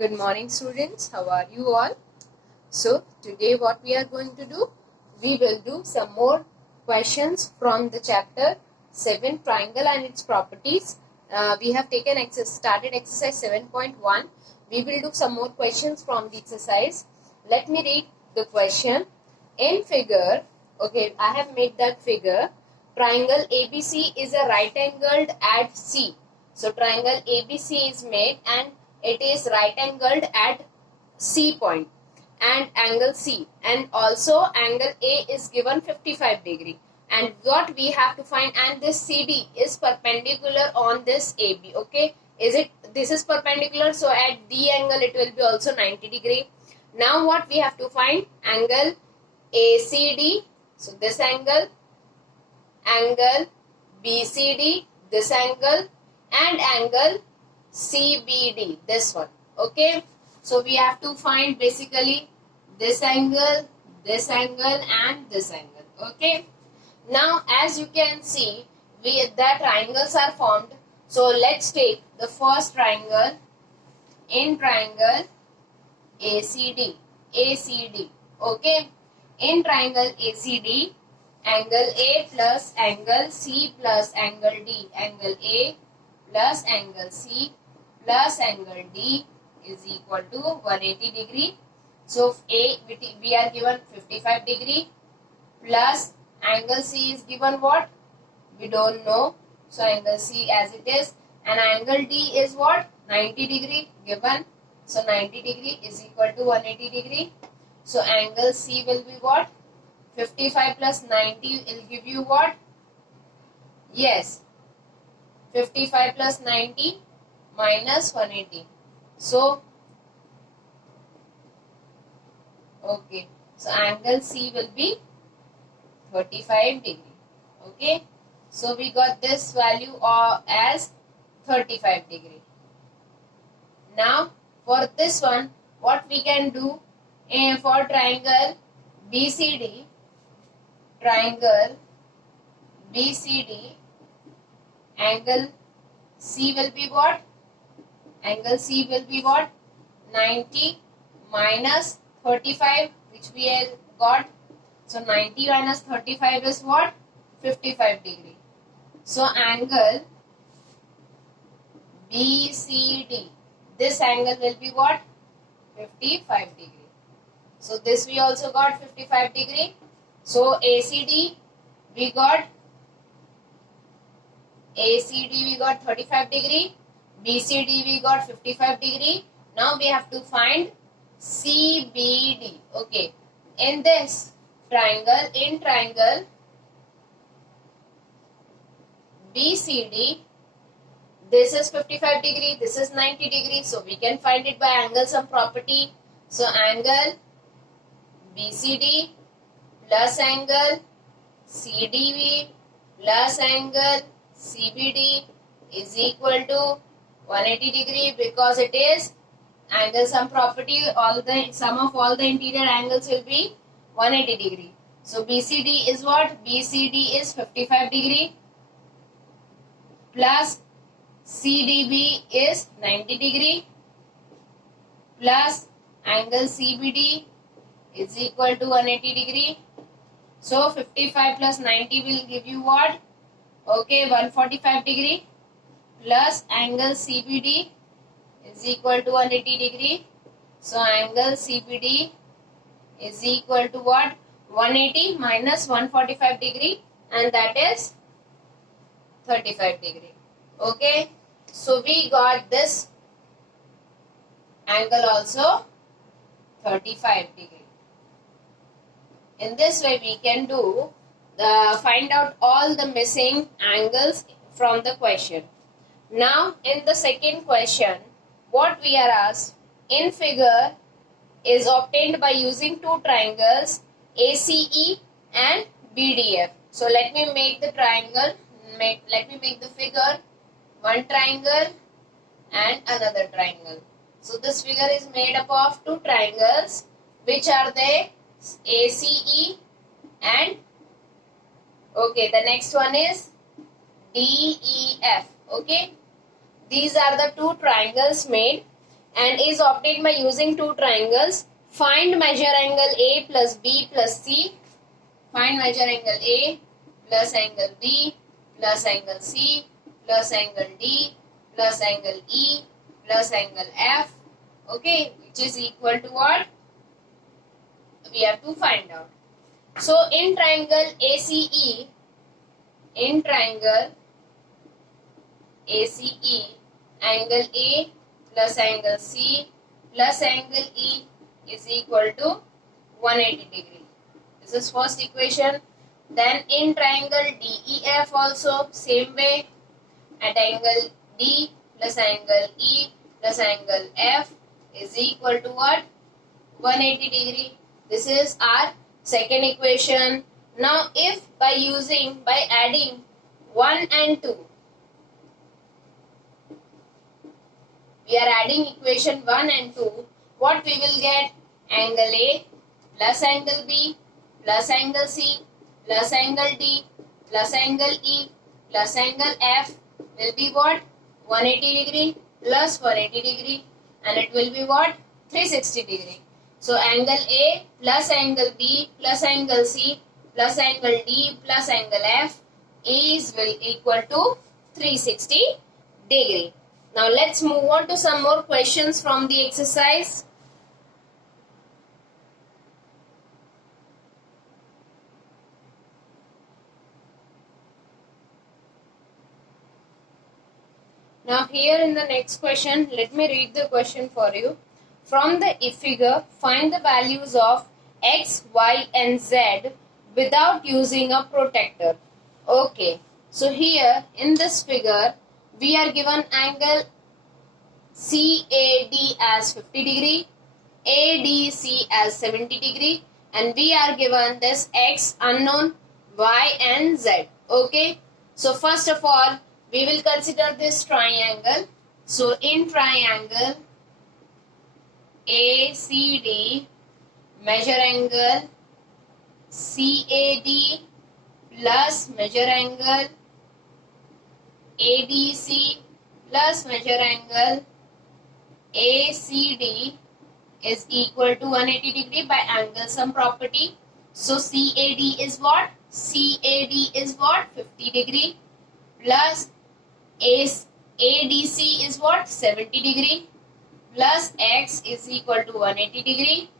Good morning, students. How are you all? So, today what we are going to do? We will do some more questions from the chapter 7 Triangle and its properties. We have taken started exercise 7.1. We will do some more questions from the exercise. Let me read the question. In figure, okay, I have made that figure. Triangle ABC is a right angled at C. So, triangle ABC is made and it is right angled at C point and angle C, and also angle A is given 55 degree, and what we have to find, and this CD is perpendicular on this AB. Okay, this is perpendicular, so at D angle it will be also 90 degree. Now what we have to find? Angle ACD, so this angle BCD, this angle, and angle CBD, this one. Okay, so we have to find basically this angle, and this angle. Okay, now as you can see, the triangles are formed. So let's take the first triangle. In triangle ACD, okay, in triangle ACD, angle A plus angle C plus angle D, angle A plus angle C plus angle D is equal to 180 degree. So A, we are given 55 degree, plus angle C is given what? We don't know. So angle C as it is, and angle D is what? 90 degree given. So 90 degree is equal to 180 degree. So angle C will be what? 55 plus 90 will give you what? Yes, 55 plus 90 minus 180. So, okay, so angle C will be 35 degree. Okay, so we got this value as 35 degree. Now, for this one, what we can do for triangle BCD, angle C will be what? Angle C will be what? 90 minus 35, which we have got. So 90 minus 35 is what? 55 degree. So angle BCD, this angle will be what? 55 degree. So this we also got 55 degree. So ACD we got 35 degree. BCD we got 55 degree. Now we have to find CBD. Okay, in this triangle, in triangle BCD, this is 55 degree, this is 90 degree. So we can find it by angle sum property. So angle BCD plus angle CDV plus angle CBD is equal to 180 degree, because it is angle sum property. Sum of all the interior angles will be 180 degree. So BCD is what? BCD is 55 degree plus CDB is 90 degree plus angle CBD is equal to 180 degree. So 55 plus 90 will give you what? Okay, 145 degree plus angle CBD is equal to 180 degree. So angle CBD is equal to what? 180 minus 145 degree, and that is 35 degree. Okay, so we got this angle also 35 degree. In this way we can do find out all the missing angles from the question. Now in the second question, what we are asked, in figure is obtained by using two triangles ACE and BDF. So let me make the triangle, let me make the figure, one triangle and another triangle. So this figure is made up of two triangles. Which are they? ACE and, okay, the next one is DEF. Okay, these are the two triangles made. and is obtained by using two triangles. Find measure angle A plus B plus C. Find measure angle A plus angle B plus angle C plus angle D plus angle E plus angle F. Okay, which is equal to what? We have to find out. So in triangle ACE, angle A plus angle C plus angle E is equal to 180 degree. This is first equation. Then in triangle DEF also same way, at angle D plus angle E plus angle F is equal to what? 180 degree. This is our second equation. Now if by adding 1 and 2, we are adding equation 1 and 2, what we will get? Angle A plus angle B plus angle C plus angle D plus angle E plus angle F will be what? 180 degree plus 180 degree, and it will be what? 360 degree. So angle A plus angle B plus angle C plus angle D plus angle F will equal to 360 degree. Now let's move on to some more questions from the exercise. Now here in the next question, let me read the question for you. From the figure, find the values of x, y and z without using a protractor. Okay, so here in this figure, we are given angle CAD as 50 degree, ADC as 70 degree, and we are given this x unknown, y and z. Okay, so first of all, we will consider this triangle. So in triangle ACD, measure angle CAD plus measure angle ADC plus measure angle ACD is equal to 180 degree by angle sum property. So CAD is what? CAD is what? 50 degree plus ADC is what? 70 degree plus x is equal to 180 degree.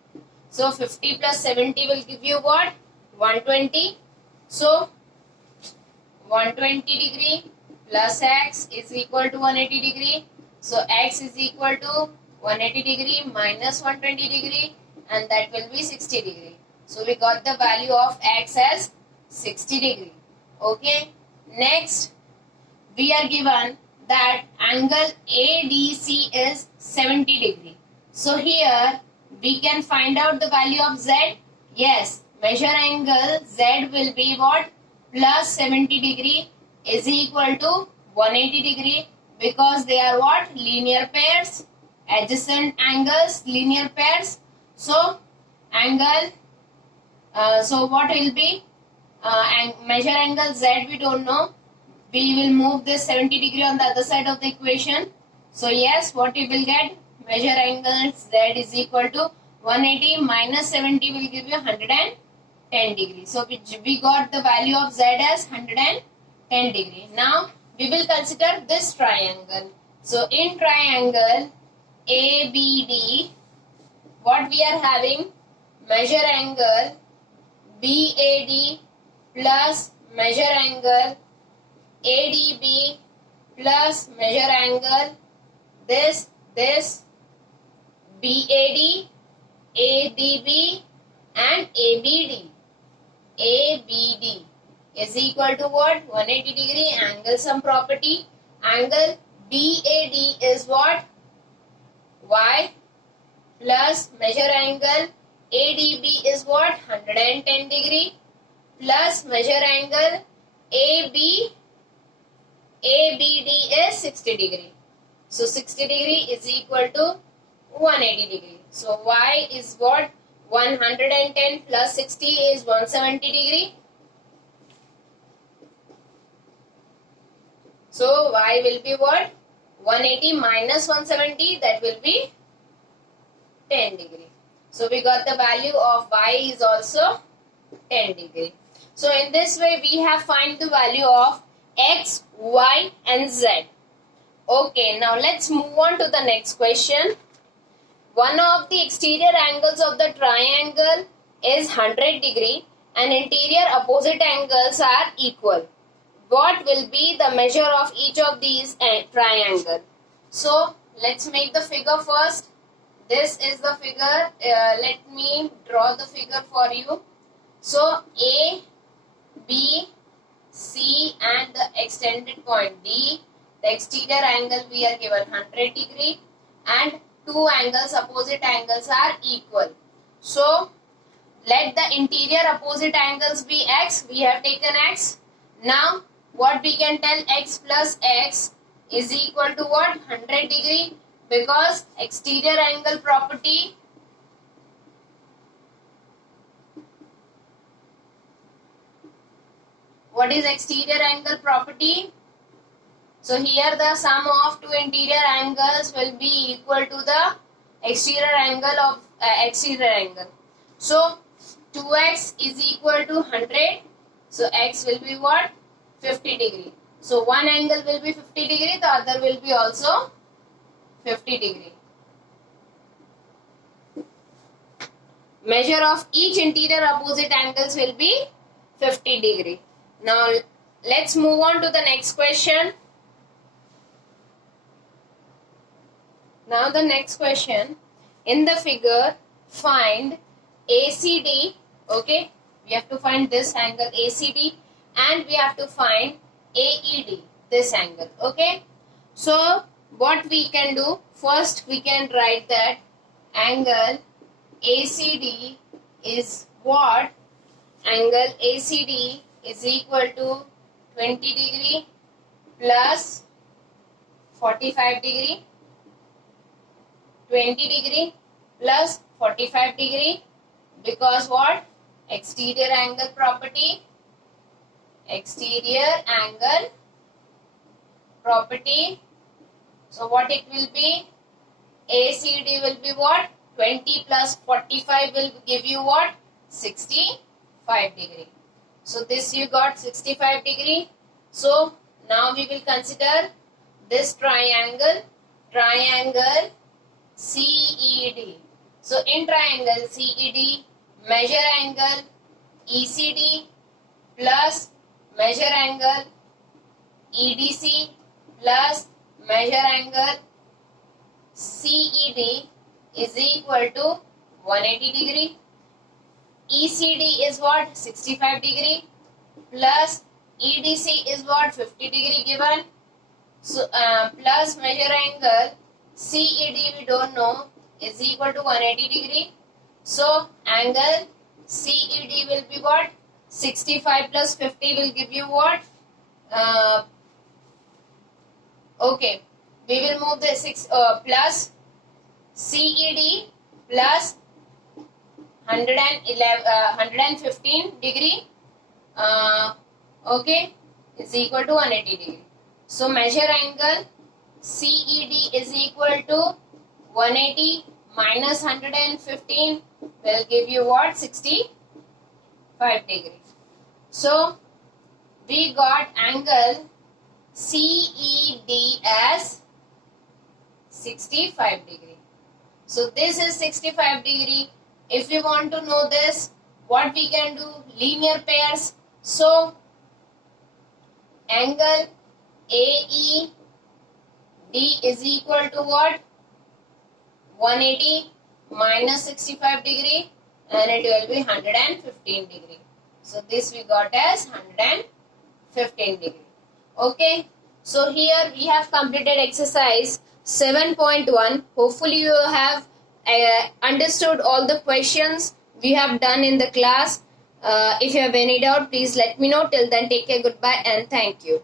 So 50 plus 70 will give you what? 120. So 120 degree plus x is equal to 180 degree. So x is equal to 180 degree minus 120 degree, and that will be 60 degree. So we got the value of x as 60 degree. Okay. Next, we are given that angle ADC is 70 degree. So here we can find out the value of z. Yes, measure angle z will be what? Plus 70 degree is equal to 180 degree, because they are what? Linear pairs. Adjacent angles, linear pairs. So angle, so what will be? Measure angle z we don't know. We will move this 70 degree on the other side of the equation. So yes, what we will get? Measure angle z is equal to 180 minus 70 will give you 110 degree. So we got the value of z as 110 degree. Now we will consider this triangle. So in triangle ABD, what we are having? Measure angle BAD plus measure angle ADB plus measure angle this BAD, ADB and ABD. ABD is equal to what? 180 degree angle sum property. Angle BAD is what? Y plus measure angle ADB is what? 110 degree plus measure angle ABD is 60 degree. So 60 degree is equal to 180 degree. So y is what? 110 plus 60 is 170 degree. So y will be what? 180 minus 170, that will be 10 degree. So we got the value of y is also 10 degree. So in this way we have find the value of x, y and z. Okay, now let's move on to the next question. One of the exterior angles of the triangle is 100 degree and interior opposite angles are equal. What will be the measure of each of these triangle? So let's make the figure first. This is the figure. Let me draw the figure for you. So A, B, C and the extended point D. The exterior angle we are given 100 degree and two angles, opposite angles are equal. So let the interior opposite angles be x. We have taken x. Now what we can tell, x plus x is equal to what? 100 degree, because exterior angle property what is exterior angle property? So here the sum of two interior angles will be equal to the exterior angle of exterior angle. So 2x is equal to 100. So x will be what? 50 degree. So one angle will be 50 degree, the other will be also 50 degree. Measure of each interior opposite angles will be 50 degree. Now let's move on to the next question. Now the next question, in the figure find ACD. Okay, we have to find this angle ACD and we have to find AED, this angle. Okay, so what we can do, first we can write that angle ACD is what? Angle ACD is equal to 20 degree plus 45 degree, 20 degree plus 45 degree, because what? Exterior angle property. Exterior angle property. So what it will be? ACD will be what? 20 plus 45 will give you what? 65 degree. So this you got 65 degree. So now we will consider this triangle. Triangle CED. So in triangle CED, measure angle ECD plus measure angle EDC plus measure angle CED is equal to 180 degree. ECD is what? 65 degree plus EDC is what? 50 degree given. So plus measure angle CED we don't know is equal to 180 degree. So angle CED will be what? 65 plus 50 will give you what? Okay, we will move the 6 plus CED plus 115 degree. Okay, is equal to 180 degree. So measure angle CED is equal to 180 minus 115 will give you what? 65 degree. So we got angle CED as 65 degree. So this is 65 degree. If we want to know this, what we can do? Linear pairs. So angle AED is equal to what? 180 minus 65 degree and it will be 115 degree. So this we got as 115 degree. Okay. So here we have completed exercise 7.1. Hopefully you have understood all the questions we have done in the class. If you have any doubt, please let me know. Till then, take care, goodbye and thank you.